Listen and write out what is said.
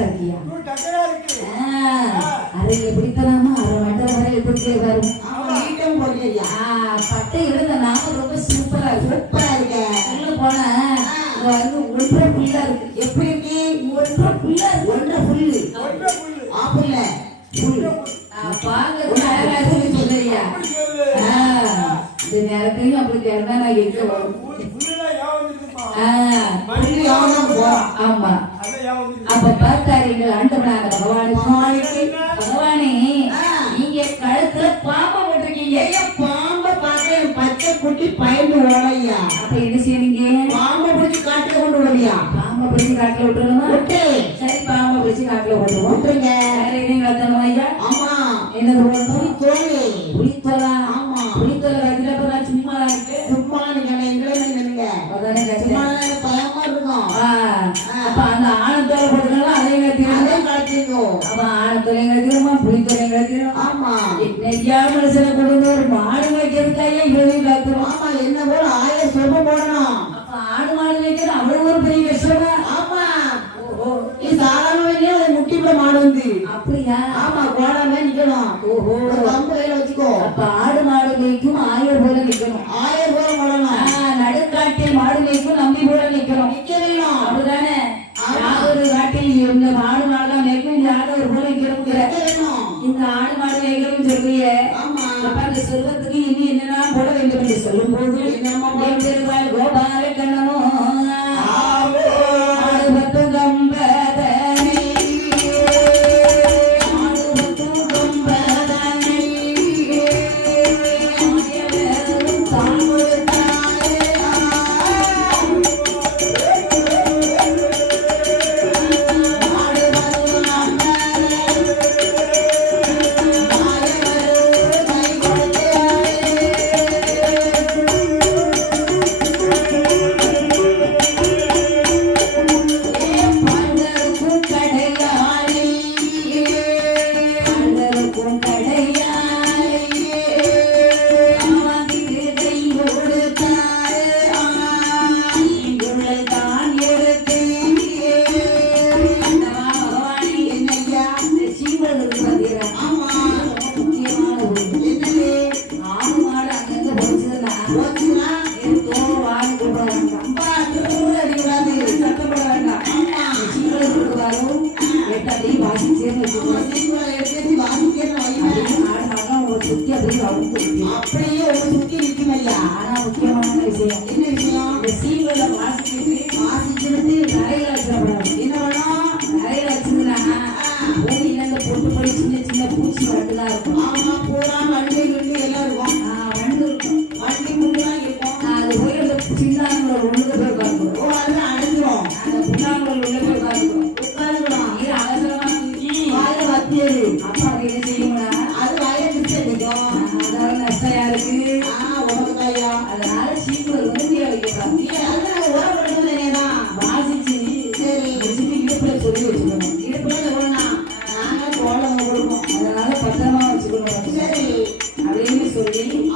இருக்கியா? அரை எப்படி தராமா அரை மண்டல வரை எப்படி வரும் பட்டை விட நாம ரொம்ப சூப்பரா சூப்பரா இருக்க. உள்ள போனா வந்து ஒன்றரை புல்லா இருக்கு. எப்படி இருக்கு? ஒன்றரை புல்லா ஒன்றரை புல்லு. ஆப்பிள் புல் இந்த நேரத்தையும் அப்படி திறந்தா நான் எங்க ஆமா. அப்ப பார்த்தாருங்க ஆண்டவனாக பகவானே. நீங்க கழுத்துல பாம்பை போட்டிருக்கீங்க. ஐயா பாம்பை என் பச்சை குட்டி பயந்து ஓடையா அப்ப என்ன செய்வீங்க பாம்பை பிடிச்சி காட்டுல கொண்டு விடுவியா பாம்பை பிடிச்சி காட்டுல விட்டுருமா விட்டு. சரி பாம்பை பிடிச்சி காட்டுல விட்டுருவோம் விட்டுருங்க. மனுஷனை கொண்டு ஒரு மாடு வைக்கிறதுக்காக இவ்வளவு காத்துறோம் ஆமா என்ன போல ஆயிரம் சொப்ப போடணும். அப்ப ஆடு மாடு வைக்கிறது அவ்வளவு ஒரு பெரிய கஷ்டமா? ஆமா. நீ சாதாரண வழியே ஒரு முட்டிப்புல மாடு வந்து. அப்படியா? ஆமா கோடாம நிக்கணும். ஓஹோ. ஒரு கம்பு கையில வச்சுக்கோ. அப்ப ஆடு மாடு மேய்க்கும் ஆயிரம் போல நிக்கணும். ஆயிரம் என்று சொல்லும் போது திருவாள் கோபால சீவலை வாசிக்கிட்டு வாசிச்சுட்டு நிறைய வச்சிடக்கூடாது என்ன வேணும் நிறைய வச்சிருந்தா பூமியில இந்த பொட்டு பொடி சின்ன சின்ன பூச்சி வரட்டுலாம் இருக்கும். ஆமா. Thank you.